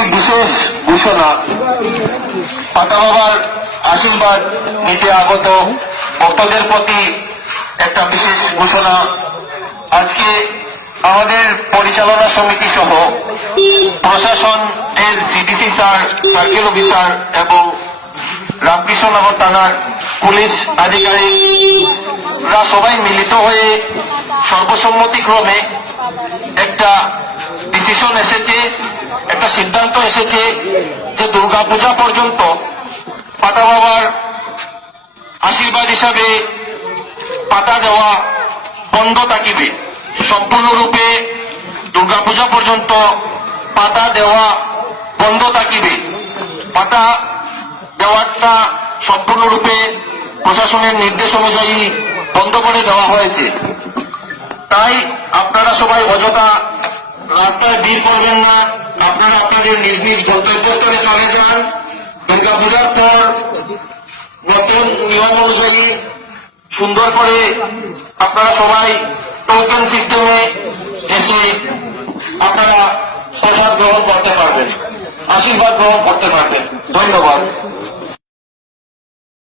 একটি বিশেষ ঘোষণা, পাতা বাবার আশীর্বাদ নিতে আগত ভক্তদের প্রতি একটা বিশেষ ঘোষণা। আজকে আমাদের পরিচালনা সমিতি সহ প্রশাসনের সিডিসি স্যার, সার্কেল অফিসার এবং রামকৃষ্ণনগর থানার পুলিশ আধিকারিকরা সবাই মিলিত হয়ে সর্বসম্মতিক্রমে একটা ডিসিশন এসেছে, একটা সিদ্ধান্ত এসেছে যে দুর্গাপূজা পর্যন্ত পাতা বাবার আশীর্বাদ হিসাবে পাতা দেওয়া বন্ধ থাকিবে। সম্পূর্ণরূপে দুর্গাপূজা পর্যন্ত পাতা দেওয়া বন্ধ থাকিবে। পাতা দেওয়াটা সম্পূর্ণরূপে প্রশাসনের নির্দেশ অনুযায়ী বন্ধ করে দেওয়া হয়েছে। তাই আপনারা সবাই অযথা রাস্তায় ভিড় করবেন না, আপনারা আপনাদের নিজ নিজ গন্তব্যস্থলে চলে যান। দুর্গাপূজার পর নতুন নিয়ম অনুযায়ী সুন্দর করে আপনারা সবাই টোকেন সিস্টেমে এসে আপনারা প্রসাদ গ্রহণ করতে পারবেন, আশীর্বাদ গ্রহণ করতে পারবেন। ধন্যবাদ।